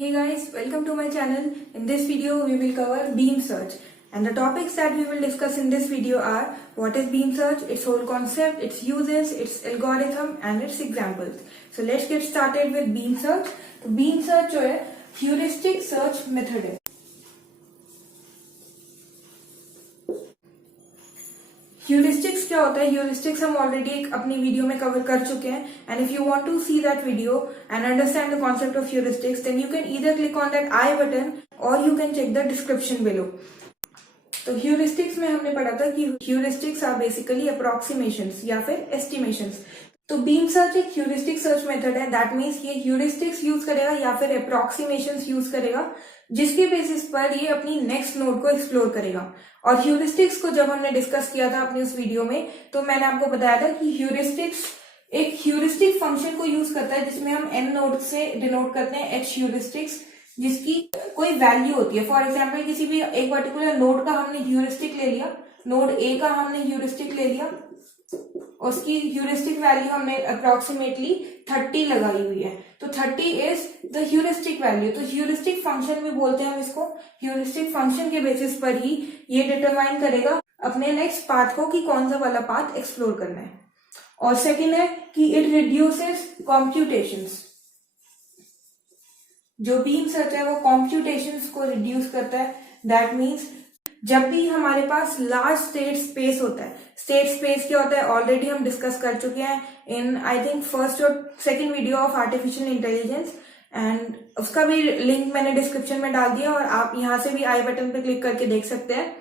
Hey guys, welcome to my channel. In this video, we will cover beam search. And the topics that we will discuss in this video are what is beam search, its whole concept, its uses, its algorithm and its examples. So let's get started with beam search. तो beam search जो है heuristic search method है. Heuristics क्या होता है? Heuristics हम already एक अपनी वीडियो में कवर कर चुके हैं. And if you want to see that video and understand the concept of heuristics then you can either click on that I button और you can check the description below. तो heuristics में हमने पढ़ा था कि ह्यूरिस्टिक्स आर बेसिकली अप्रोक्सीमेशंस या फिर estimations. तो बीम सर्च एक ह्यूरिस्टिक सर्च मेथड है. दैट मीन्स ये ह्यूरिस्टिक्स यूज करेगा या फिर अप्रोक्सीमेशंस यूज करेगा जिसके बेसिस पर ये अपनी नेक्स्ट नोड को एक्सप्लोर करेगा. और ह्यूरिस्टिक्स को जब हमने डिस्कस किया था अपनी उस वीडियो में तो मैंने आपको बताया था कि ह्यूरिस्टिक्स एक ह्यूरिस्टिक फंक्शन को यूज करता है जिसमें हम एन नोड से डिनोट करते हैं एच ह्यूरिस्टिक्स जिसकी कोई वैल्यू होती है. फॉर एग्जाम्पल किसी भी एक पर्टिकुलर नोड का हमने ह्यूरिस्टिक ले लिया, नोड ए का हमने ह्यूरिस्टिक ले लिया, उसकी ह्यूरिस्टिक वैल्यू हमने अप्रोक्सीमेटली 30 लगाई हुई है. तो 30 इज द ह्यूरिस्टिक वैल्यू. तो ह्यूरिस्टिक फंक्शन भी बोलते हैं हम इसको. ह्यूरिस्टिक फंक्शन के बेसिस पर ही ये डिटरमाइन करेगा अपने नेक्स्ट पाथ को कि कौन सा वाला पाथ एक्सप्लोर करना है. और सेकेंड है कि इट रिड्यूसेस कॉम्प्यूटेशंस. जो बीम सर्च है वो कॉम्प्यूटेशंस को रिड्यूस करता है. दैट मीन्स जब भी हमारे पास लार्ज स्टेट स्पेस होता है, स्टेट स्पेस क्या होता है ऑलरेडी हम डिस्कस कर चुके हैं इन आई थिंक फर्स्ट और second video of artificial intelligence and उसका भी लिंक मैंने डिस्क्रिप्शन में डाल दिया और आप यहां से भी आई बटन पे क्लिक करके देख सकते हैं.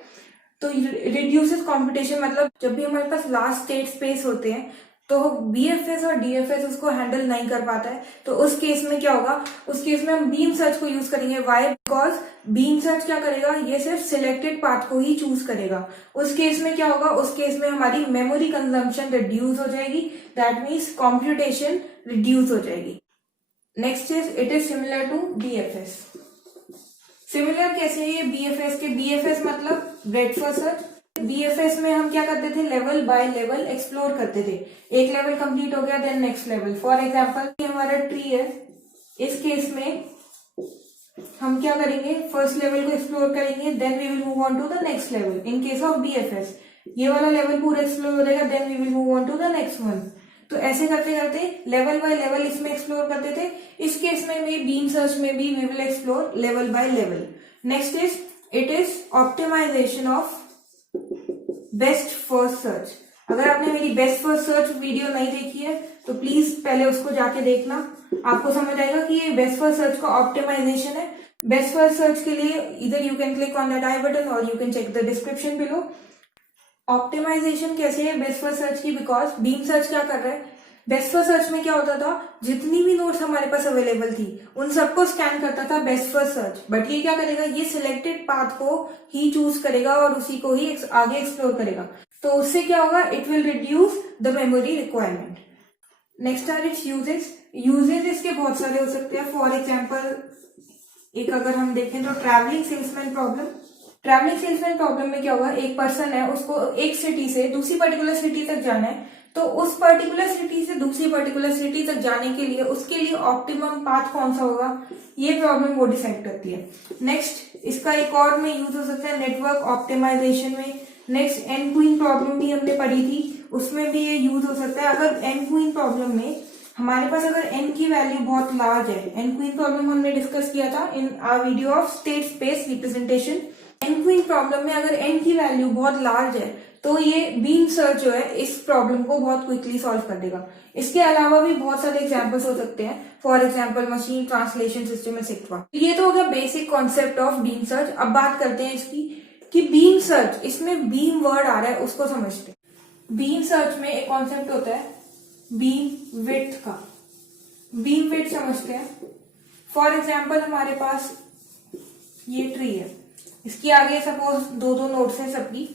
तो रिड्यूसेस कॉम्पिटिशन मतलब जब भी हमारे पास लार्ज स्टेट स्पेस होते हैं तो बीएफएस और डीएफएस उसको हैंडल नहीं कर पाता है. तो उस केस में क्या होगा, उस केस में हम बीम सर्च को यूज करेंगे. वाई? बिकॉज बीम सर्च क्या करेगा, ये सिर्फ सिलेक्टेड पाथ को ही चूज करेगा. उस केस में क्या होगा, उस केस में हमारी मेमोरी कंजम्पशन रिड्यूस हो जाएगी. दैट मीन्स कॉम्प्यूटेशन रिड्यूस हो जाएगी. Next is it is similar to DFS. Similar कैसे है ये बीएफएस के? बीएफएस मतलब ब्रेडथ फर्स्ट सर्च. बीएफएस में हम क्या करते थे, लेवल बाय लेवल एक्सप्लोर करते थे. एक लेवल कंप्लीट हो गया then next level. For example हमारा ट्री है, इस केस में हम क्या करेंगे, फर्स्ट लेवल को एक्सप्लोर करेंगे then we will move on to the next level. In case of BFS ये वाला लेवल पूरा एक्सप्लोर हो जाएगा then we will move on to the next one. तो ऐसे करते करते लेवल बाय लेवल इसमें एक्सप्लोर करते थे. इस केस में भी बीम सर्च में भी we will explore level by level. Next is it is optimization of best first search. अगर आपने मेरी बेस्ट फर्स्ट सर्च वीडियो नहीं देखी है तो प्लीज पहले उसको जाके देखना. आपको समझ आएगा कि ये बेस्ट फर्स्ट सर्च का ऑप्टिमाइजेशन है. बेस्ट फर्स्ट सर्च के लिए इधर you can click on that I button और you can check the description below. Optimization कैसे है बेस्ट फर्स्ट सर्च की? बिकॉज बीम सर्च क्या कर रहा है, बेस्ट फर्स्ट सर्च में क्या होता था, जितनी भी नोट्स हमारे पास अवेलेबल थी उन सबको स्कैन करता था बेस्ट फर्स्ट सर्च. बट ये क्या करेगा, ये सिलेक्टेड पाथ को ही चूज करेगा और उसी को ही आगे एक्सप्लोर करेगा. तो उससे क्या होगा, it will reduce the memory requirement. Next are its uses. Uses इसके बहुत सारे हो सकते हैं. फॉर एग्जाम्पल एक अगर हम देखें तो travelling salesman problem. Travelling salesman problem में क्या होगा, एक पर्सन है उसको एक सिटी से दूसरी पर्टिकुलर सिटी तक जाना है. तो उस पर्टिकुलर सिटी से दूसरी पर्टिकुलर सिटी तक जाने के लिए उसके लिए ऑप्टिमम पाथ कौन सा होगा, ये प्रॉब्लम वो डिसाइड करती है. नेक्स्ट इसका एक और में यूज हो सकता है नेटवर्क ऑप्टिमाइजेशन में. नेक्स्ट एन क्वीन प्रॉब्लम भी हमने पढ़ी थी, उसमें भी ये यूज हो सकता है. अगर एन क्वीन प्रॉब्लम में हमारे पास अगर एन की वैल्यू बहुत लार्ज है, एन क्वीन प्रॉब्लम हमने डिस्कस किया था in our video of state space representation. N queen problem में अगर एन की वैल्यू बहुत लार्ज है तो ये बीम सर्च जो है इस प्रॉब्लम को बहुत क्विकली सॉल्व कर देगा. इसके अलावा भी बहुत सारे एग्जांपल्स हो सकते हैं. For example machine translation system etcetera. ये तो हो गया basic concept of beam search. अब बात करते हैं इसकी कि बीम सर्च, इसमें बीम वर्ड आ रहा है उसको समझते हैं. बीम सर्च में एक कॉन्सेप्ट होता है बीम विड्थ का. बीम विड्थ समझते हैं. फॉर एग्जाम्पल हमारे पास ये ट्री है, इसकी आगे सपोज दो दो नोड्स हैं सबकी,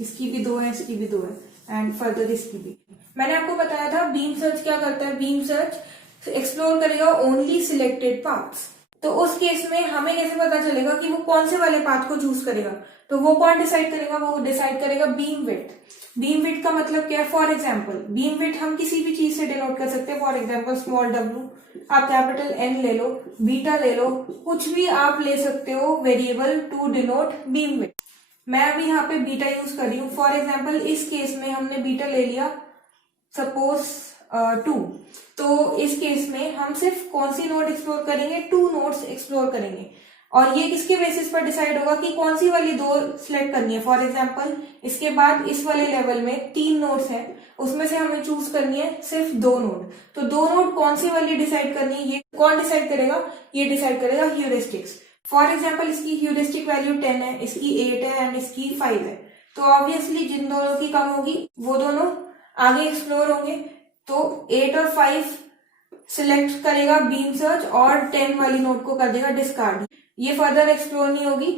इसकी भी दो है, इसकी भी दो है एंड फर्दर इसकी भी. मैंने आपको बताया था बीम सर्च क्या करता है, बीम सर्च एक्सप्लोर करेगा ओनली सिलेक्टेड पाथ्स. तो उस केस में हमें कैसे पता चलेगा कि वो कौन से वाले पाथ को चूज करेगा. तो वो कौन डिसाइड करेगा? वो डिसाइड करेगा बीम विड्थ। बीम विड्थ का मतलब क्या है? फॉर एग्जाम्पल बीम विड्थ हम किसी भी चीज से डिनोट कर सकते हैं। फॉर एग्जाम्पल स्मॉल w, आप कैपिटल N ले लो, बीटा ले लो, कुछ भी आप ले सकते हो variable to denote beam width. मैं अभी यहाँ पे बीटा यूज कर रही हूँ। फॉर एग्जाम्पल इस केस में हमने बीटा ले लिया सपोज 2, तो इस केस में हम सिर्फ कौन सी नोड एक्सप्लोर करेंगे? 2 नोड्स एक्सप्लोर करेंगे। और ये किसके बेसिस पर डिसाइड होगा कि कौन सी वाली 2 सिलेक्ट करनी है। फॉर एग्जाम्पल इसके बाद इस वाले लेवल में 3 नोड्स हैं, उसमें से हमें चूज करनी है सिर्फ 2 नोड। तो 2 नोड कौन सी वाली डिसाइड करनी है, ये कौन डिसाइड करेगा? ये डिसाइड करेगा ह्यूरिस्टिक्स। फॉर एग्जाम्पल इसकी ह्यूरिस्टिक वैल्यू 10 है, इसकी 8 है एंड इसकी 5 है। तो ऑब्वियसली जिन दोनों की कम होगी वो दोनों आगे एक्सप्लोर होंगे। तो 8 और 5 सिलेक्ट करेगा बीम सर्च और 10 वाली नोड को कर देगा डिस्कार्ड। ये फर्दर एक्सप्लोर नहीं होगी,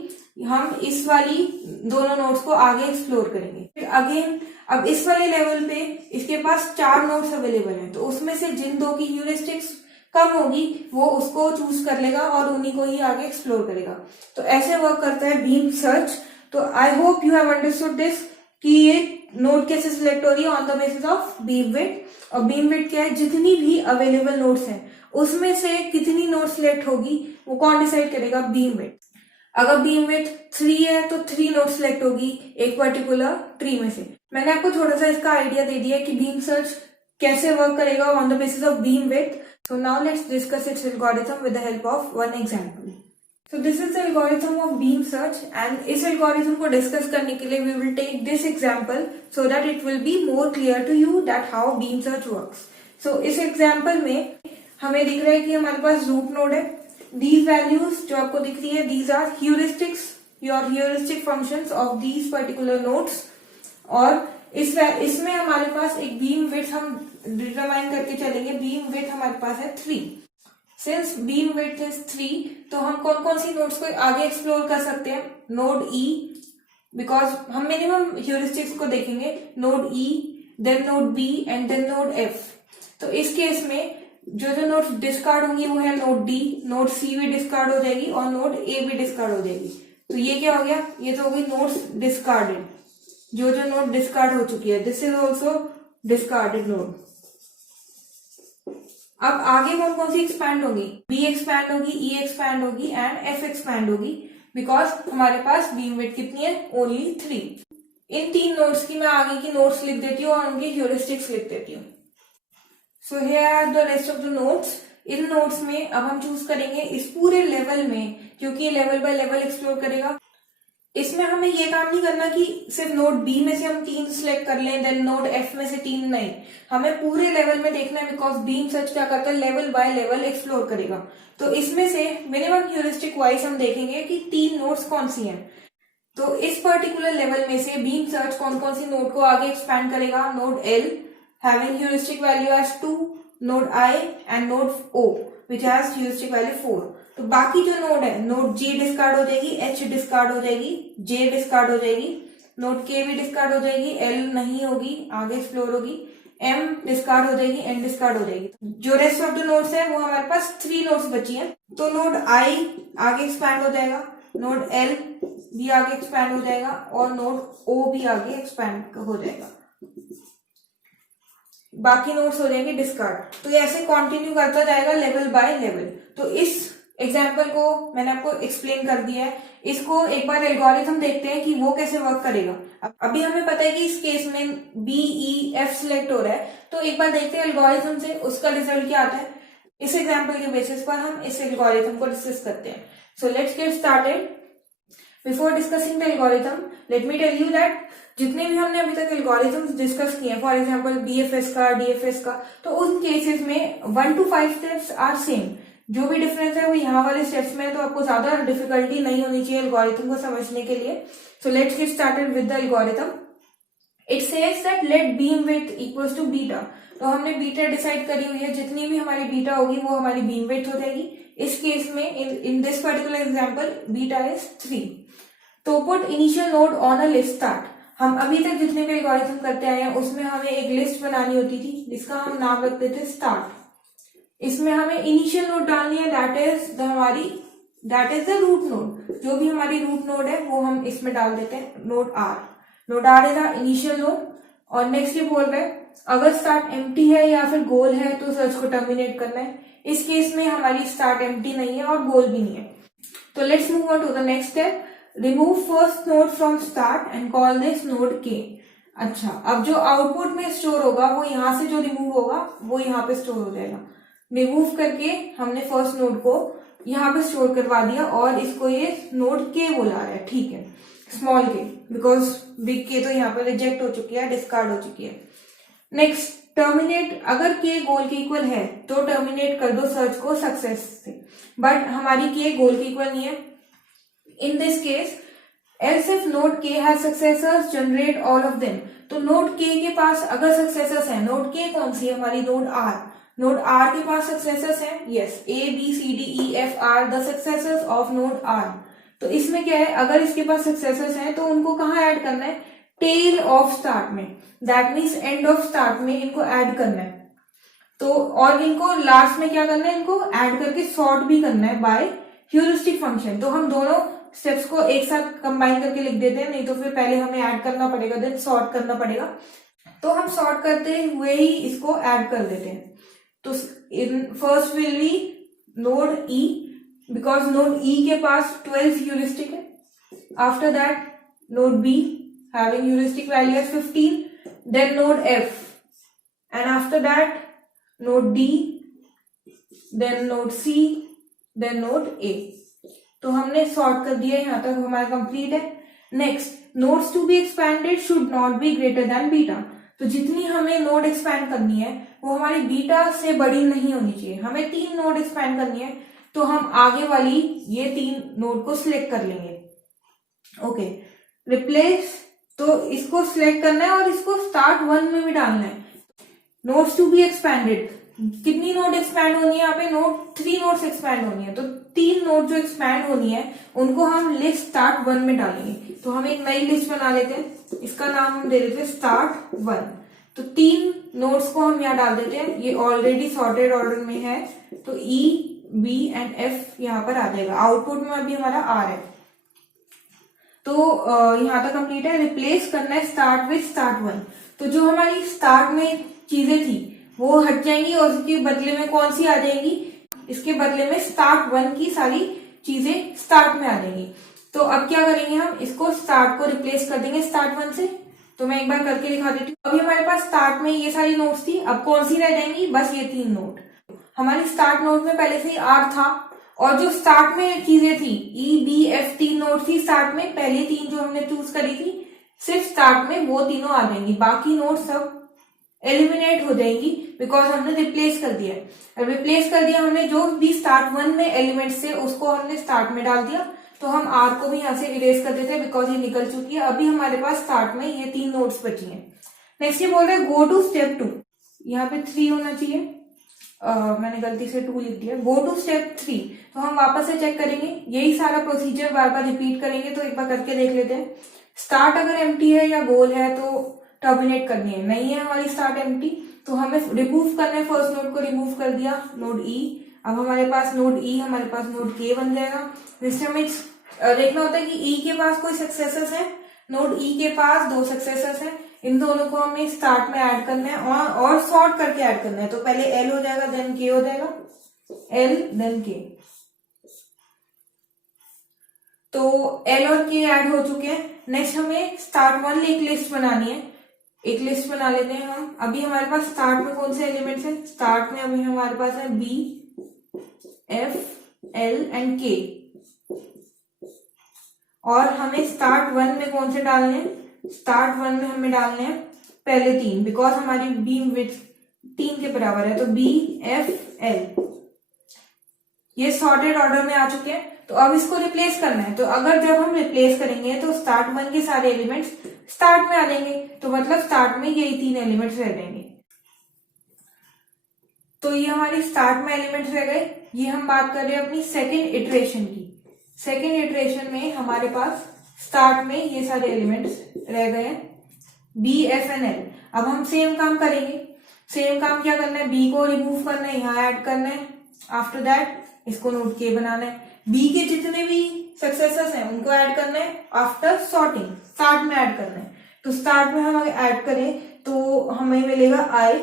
हम इस वाली दोनों नोड्स को आगे एक्सप्लोर करेंगे। अगेन अब इस वाले लेवल पे इसके पास 4 नोड्स अवेलेबल हैं, तो उसमें से जिन 2 की ह्यूरिस्टिक्स कम होगी वो उसको चूज कर लेगा और उन्हीं को ही आगे एक्सप्लोर करेगा। तो ऐसे वर्क करता है बीम सर्च। तो I hope you have understood this कि ये नोड कैसे सिलेक्ट हो रही है on the basis of beam width. और बीम विड्थ क्या है? जितनी भी अवेलेबल नोड्स हैं उसमें से कितनी नोड सिलेक्ट होगी वो कौन डिसाइड करेगा? Beam width. अगर बीम विड्थ 3 है तो 3 नोड सिलेक्ट होगी एक पर्टिकुलर ट्री में से। मैंने आपको थोड़ा सा इसका आइडिया दे दिया कि बीम सर्च कैसे वर्क करेगा on the basis of beam width. So now let's discuss its algorithm with the help of one example. So this is the algorithm of beam search, and इस algorithm को discuss करने के लिए we will take this example so that it will be more clear to you that how beam search works. So इस example में हमें दिख रहा है कि हमारे पास root node है। These values जो आपको दिख रही है these are heuristics, your heuristic functions of these particular nodes। और इसमें हमारे पास एक बीम विड्थ हम डिटरमाइन करके चलेंगे। बीम विड्थ हमारे पास है 3। सिंस बीम विड्थ इज 3 तो हम कौन कौन सी नोड्स को आगे एक्सप्लोर कर सकते हैं? नोड E, बिकॉज हम मिनिमम ह्यूरिस्टिक्स को देखेंगे। Node E, then node B and then node F। तो इस केस में जो जो नोड्स डिस्कार्ड होंगी वो है नोड D, नोड C भी डिस्कार्ड हो जाएगी और नोड A भी डिस्कार्ड हो जाएगी। तो ये क्या हो गया? ये तो हो गई नोड्स डिस्कार्डेड, जो जो नोड डिस्कार्ड हो चुकी है। This is also discarded node. अब आगे कौन कौन सी एक्सपैंड होगी? B एक्सपैंड होगी, E एक्सपैंड होगी एंड F एक्सपैंड होगी, बिकॉज हमारे पास बीम विड्थ कितनी है? ओनली 3। इन 3 नोड्स की मैं आगे की नोड्स लिख देती हूँ और उनके ह्यूरिस्टिक्स लिख देती हूँ। So here are the rest of the nodes. इन नोड्स में अब हम चूज करेंगे इस पूरे लेवल में, क्योंकि लेवल बाय लेवल एक्सप्लोर करेगा। इसमें हमें ये काम नहीं करना कि सिर्फ नोड बी में से हम 3 सिलेक्ट कर लें देन नोड एफ में से 3 नहीं, हमें पूरे लेवल में देखना है, बिकॉज बीम सर्च क्या करता है? लेवल बाय लेवल एक्सप्लोर करेगा। तो इसमें से मिनिमम ह्यूरिस्टिक वाइज हम देखेंगे कि 3 नोड्स कौन सी हैं। तो इस पर्टिकुलर लेवल में से बीम सर्च कौन कौन सी नोड को आगे एक्सपैंड करेगा? Node L having heuristic value as 2, node I and node O which has heuristic value 4। तो बाकी जो नोड है, नोड G डिस्कार्ड हो जाएगी, H डिस्कार्ड हो जाएगी, J डिस्कार्ड हो जाएगी, नोड K भी डिस्कार्ड हो जाएगी, L नहीं होगी, आगे एक्सप्लोर होगी, M डिस्कार्ड हो जाएगी, N डिस्कार्ड हो जाएगी। जो रेस्ट ऑफ द नोड्स है वो हमारे पास 3 नोड्स बची हैं। तो नोड I आगे एक्सपैंड हो जाएगा, नोड L भी आगे एक्सपैंड हो जाएगा और नोड O भी आगे एक्सपैंड हो जाएगा। बाकी नोड्स हो जाएंगे डिस्कार्ड। तो ये ऐसे कंटिन्यू करता जाएगा लेवल बाय लेवल। तो इस एग्जाम्पल को मैंने आपको एक्सप्लेन कर दिया है। इसको एक बार एल्गोरिथम देखते हैं कि वो कैसे वर्क करेगा। अभी हमें पता है कि इस केस में B, E, F सिलेक्ट हो रहा है, तो एक बार देखते हैं एल्गोरिथम से उसका रिजल्ट क्या आता है। इस एग्जाम्पल के बेसिस पर हम इस एल्गोरिथम को डिस्कस करते हैं। So let's get started. Before discussing the algorithm let me tell you that जितने भी हमने अभी तक एल्गोरिथम्स डिस्कस किए हैं, फॉर एग्जांपल BFS का, DFS का, तो उन केसेस में 1 to 5 स्टेप्स आर सेम। जो भी डिफरेंस है वो यहाँ वाले स्टेप्स में है, तो आपको ज्यादा डिफिकल्टी नहीं होनी चाहिए एल्गोरिथम को समझने के लिए। So let's get started with the algorithm. It says that let beam width equals to beta. तो हमने बीटा डिसाइड करी हुई है, जितनी भी हमारी बीटा होगी वो हमारी बीम विड्थ हो जाएगी। इस केस में in this particular example beta is 3। तो put initial node on a list start. हम अभी तक जितने भी एल्गोरिथम करते आए हैं उसमें हमें एक लिस्ट बनानी होती थी जिसका हम नाम रखते थे स्टार्ट। इसमें हमें इनिशियल नोड डालनी है, दैट इज हमारी that is the root node. जो भी हमारी रूट नोड है वो हम इसमें डाल देते हैं, node R. Node R is the initial node. और नेक्स्ट ये बोल रहे हैं अगर स्टार्ट एम्प्टी है या फिर गोल है तो सर्च को टर्मिनेट करना है। इस केस में हमारी स्टार्ट एम्प्टी नहीं है और गोल भी नहीं है। तो let's move on to the next step. Remove first node from start and call this node K. अच्छा, अब जो आउटपुट में स्टोर होगा वो यहां से जो रिमूव होगा वो यहाँ पे स्टोर हो जाएगा। रिमूव करके हमने फर्स्ट नोड को यहाँ पे स्टोर करवा दिया और इसको ये नोड के बोला है, ठीक है, स्मॉल के, बिकॉज बिग के तो यहाँ पे रिजेक्ट हो चुकी है, डिस्कार्ड हो चुकी है। Next, terminate. अगर के गोल के इक्वल है तो टर्मिनेट कर दो सर्च को सक्सेस से, बट हमारी के गोल के इक्वल नहीं है। In this case else if node k has successors generate all of them। तो नोड k के पास अगर सक्सेसर्स है, नोड k कौन सी है हमारी, नोड r। नोड r के पास सक्सेसर्स है, yes, a b c d e f are the successors of node r। तो इसमें क्या है, अगर इसके पास सक्सेसर्स हैं तो उनको कहाँ ऐड करना है, टेल ऑफ स्टार्ट में, that means end of start में इनको ऐड करना है। तो और इनको लास्ट में क्या करना है, इनको ऐड करके सॉर्ट भी करना है बाय ह्यूरिस्टिक फंक्शन। तो हम दोनों स्टेप्स को एक साथ कंबाइन करके लिख देते हैं, नहीं तो फिर पहले हमें ऐड करना पड़ेगा, देन सॉर्ट करना पड़ेगा। तो हम सॉर्ट करते हुए ही इसको ऐड कर देते हैं। तो in first will be node E, because node E के पास 12 ह्यूरिस्टिक है। After that node B having heuristic value as 15, then node F, and after that node D, then node C, then node A. तो हमने sort कर दिया, यहां तक हमारा कंप्लीट है। Next, nodes to be expanded should not be greater than beta. तो जितनी हमें नोड एक्सपैंड करनी है वो हमारी बीटा से बड़ी नहीं होनी चाहिए। हमें 3 नोड एक्सपैंड करनी है तो हम आगे वाली ये 3 नोड को सिलेक्ट कर लेंगे। ओके, रिप्लेस, तो इसको सिलेक्ट करना है और इसको स्टार्ट 1 में भी डालना है। नोड्स टू बी एक्सपैंडेड, कितनी नोड एक्सपैंड होनी है यहाँ पे, नोड 3 नोड्स एक्सपैंड होनी है। तो 3 नोड जो एक्सपैंड होनी है उनको हम लिस्ट स्टार्ट 1 में डालेंगे। तो हम एक नई लिस्ट बना लेते हैं, इसका नाम हम दे देते हैं स्टार्ट 1। तो 3 नोड्स को हम यहाँ डाल देते हैं, ये ऑलरेडी सॉर्टेड ऑर्डर में है, तो ई बी एंड एफ यहाँ पर आ जाएगा। आउटपुट में अभी हमारा आर है। तो यहाँ तक कंप्लीट है। रिप्लेस करना है स्टार्ट विथ स्टार्ट 1। तो जो हमारी स्टार्ट में चीजें थी वो हट जाएंगी और इसके बदले में कौन सी आ जाएंगी, इसके बदले में स्टार्ट 1 की सारी चीजें स्टार्ट में आ जाएंगी। तो अब क्या करेंगे, हम इसको स्टार्ट को रिप्लेस कर देंगे स्टार्ट 1 से। तो मैं एक बार करके दिखा देती हूँ। अभी हमारे पास स्टार्ट में ये सारी नोड्स थी, अब कौन सी रह जाएंगी, बस ये 3 नोड। हमारी स्टार्ट नोड में पहले से ही आर था और जो स्टार्ट में चीजें थी ई बी एफ 3 नोड थी स्टार्ट में, पहले 3 जो हमने चूज करी थी सिर्फ स्टार्ट में वो तीनों आ जाएंगी, बाकी नोड सब एलिमिनेट हो जाएंगी बिकॉज हमने रिप्लेस कर दिया है। रिप्लेस कर दिया हमने, जो भी स्टार्ट 1 में एलिमेंट से उसको हमने स्टार्ट में डाल दिया। तो हम आर को भी यहाँ से इरेज कर देते हैं बिकॉज ये निकल चुकी है। अभी हमारे पास स्टार्ट में ये 3 नोड्स बची हैं। नेक्स्ट ये बोल रहे हैं गो टू स्टेप 2, यहाँ पे 3 होना चाहिए, मैंने गलती से 2 लिख दिया। गो टू स्टेप 3, तो हम वापस से चेक करेंगे, यही सारा प्रोसीजर बार बार रिपीट करेंगे। तो एक बार करके देख लेते हैं। स्टार्ट अगर एम्प्टी है या गोल है तो टर्मिनेट करनी है, नहीं है हमारी स्टार्ट एम्प्टी तो हमें रिमूव करना है। फर्स्ट नोड को रिमूव कर दिया, नोड ई। अब हमारे पास नोड ई, हमारे पास नोड के बन जाएगा। जिससे हमें देखना होता है कि ई के पास कोई सक्सेसर्स है, नोड ई के पास 2 सक्सेसर्स हैं, इन दोनों को हमें स्टार्ट में ऐड करना है और सॉर्ट करके ऐड करना है। तो पहले एल हो जाएगा, देन के हो जाएगा, एल देन के। तो एल और के ऐड हो चुके हैं। नेक्स्ट हमें स्टार्ट 1 एक लिस्ट बनानी है, एक लिस्ट बना लेते हैं हम। अभी हमारे पास स्टार्ट में कौन से एलिमेंट्स हैं, स्टार्ट में अभी हमारे पास है बी एफ एल एंड के, और हमें स्टार्ट 1 में कौन से डालने हैं, स्टार्ट 1 में हमें डालने हैं पहले 3 बिकॉज हमारी बीम विड्थ 3 के बराबर है। तो बी एफ एल ये सॉर्टेड ऑर्डर में आ चुके हैं। तो अब इसको रिप्लेस करना है। तो अगर जब हम रिप्लेस करेंगे तो स्टार्ट 1 के सारे एलिमेंट्स स्टार्ट में आ जाएंगे, तो मतलब स्टार्ट में यही 3 एलिमेंट्स रह जाएंगे। तो ये हमारी स्टार्ट में एलिमेंट्स रह गए। ये हम बात कर रहे हैं अपनी सेकेंड इटरेशन की। सेकेंड इटरेशन में हमारे पास स्टार्ट में ये सारे एलिमेंट्स रह गए हैं, बी एफ एन एल। अब हम सेम काम करेंगे। सेम काम क्या करना है, बी को रिमूव करना है, यहाँ ऐड करना है। आफ्टर दैट इसको नोड के बनाना है। बी के जितने भी सक्सेसर्स हैं उनको ऐड करना है आफ्टर सॉर्टिंग, स्टार्ट में ऐड करना है। तो स्टार्ट में हम अगर ऐड करें तो हमें मिलेगा I,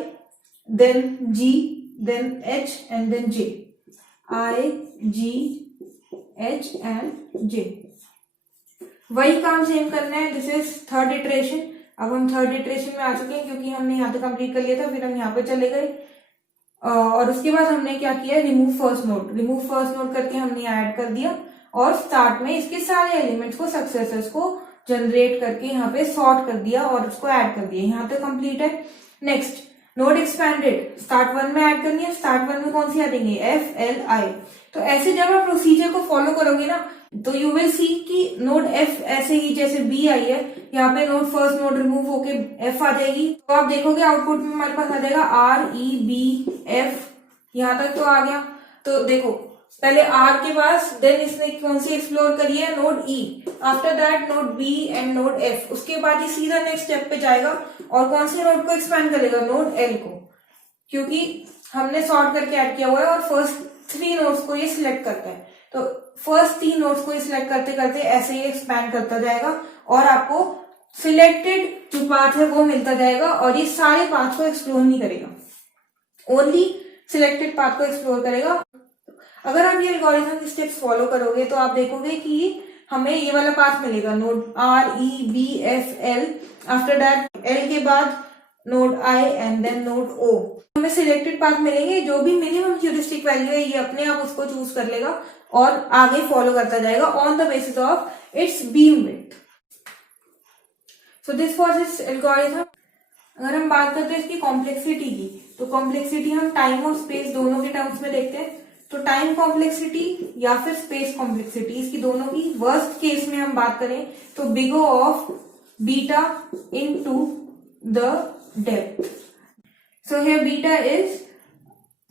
then G, then H and then J, I, G, H and J। वही काम सेम करना है। This is third iteration. अब हम थर्ड इटरेशन में आ चुके हैं क्योंकि हमने यहाँ पे कंप्लीट कर लिया था, फिर हम यहाँ पे चले गए और उसके बाद हमने क्या किया, remove first node. Remove first node करके हमने ऐड कर दिया और स्टार्ट में इसके सारे एलिमेंट्स को, सक्सेसर्स को जनरेट करके यहाँ पे सॉर्ट कर दिया और उसको ऐड कर दिया। यहाँ पे कंप्लीट है। नेक्स्ट नोड एक्सपैंडेड, स्टार्ट 1 में ऐड करनी है। स्टार्ट 1 में कौन सी आ देंगे, F, L, I। तो ऐसे जब आप प्रोसीजर को फॉलो करोगे ना तो यू विल सी कि नोड F ऐसे ही जैसे B आई है, यहाँ पे नोड फर्स्ट नोड रिमूव होके F आ जाएगी। तो आप देखोगे आउटपुट में हमारे पास आ जाएगा R, E, B, F, यहाँ तक तो आ गया। तो देखो पहले R के पास, देन इसने कौन सी एक्सप्लोर करी है, node E, after that node B and node F। उसके बाद ये सीधा नेक्स्ट स्टेप पे जाएगा और कौन सी नोड को एक्सपैंड करेगा, नोड L को, क्योंकि हमने सॉर्ट करके ऐड किया हुआ है और फर्स्ट 3 नोड्स को ये सिलेक्ट करता है। तो फर्स्ट 3 नोड्स को सिलेक्ट करते करते ऐसे ही एक्सपैंड करता जाएगा और आपको सिलेक्टेड जो पाथ है वो मिलता जाएगा और ये सारे पाथ को एक्सप्लोर नहीं करेगा, ओनली सिलेक्टेड पाथ को एक्सप्लोर करेगा। अगर आप ये एल्गोरिथम के स्टेप्स फॉलो करोगे तो आप देखोगे कि हमें ये वाला पाथ मिलेगा, node R, E, B, F, L, after that L के बाद node I and then node O। हमें सिलेक्टेड पाथ मिलेंगे, जो भी मिनिमम ह्यूरिस्टिक वैल्यू है ये अपने आप उसको चूज कर लेगा और आगे फॉलो करता जाएगा on the basis of its beam width. So this was this algorithm. अगर हम बात करते हैं इसकी कॉम्प्लेक्सिटी की, तो कॉम्प्लेक्सिटी हम टाइम और स्पेस दोनों के टर्म्स में देखते हैं। तो टाइम कॉम्प्लेक्सिटी या फिर स्पेस कॉम्प्लेक्सिटी, इसकी दोनों की वर्स्ट केस में हम बात करें तो big O of beta into the depth. So here beta is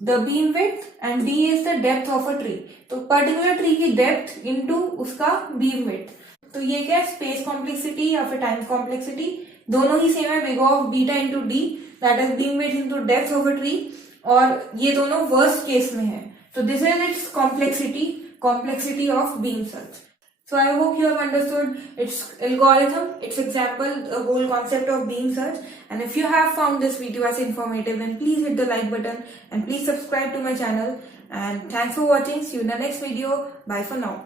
the beam width and D is the depth of a tree. तो पर्टिकुलर ट्री की डेप्थ इनटू उसका बीम विड्थ। तो ये क्या है, स्पेस कॉम्प्लेक्सिटी या फिर टाइम कॉम्प्लेक्सिटी, दोनों ही सेम है, big of beta into D, that is beam width into depth of a tree, और ये दोनों वर्स्ट केस में है। तो this is it's complexity of beam search. So I hope you have understood its algorithm, its example, the whole concept of beam search. And if you have found this video as informative, then please hit the like button and please subscribe to my channel. And thanks for watching. See you in the next video. Bye for now.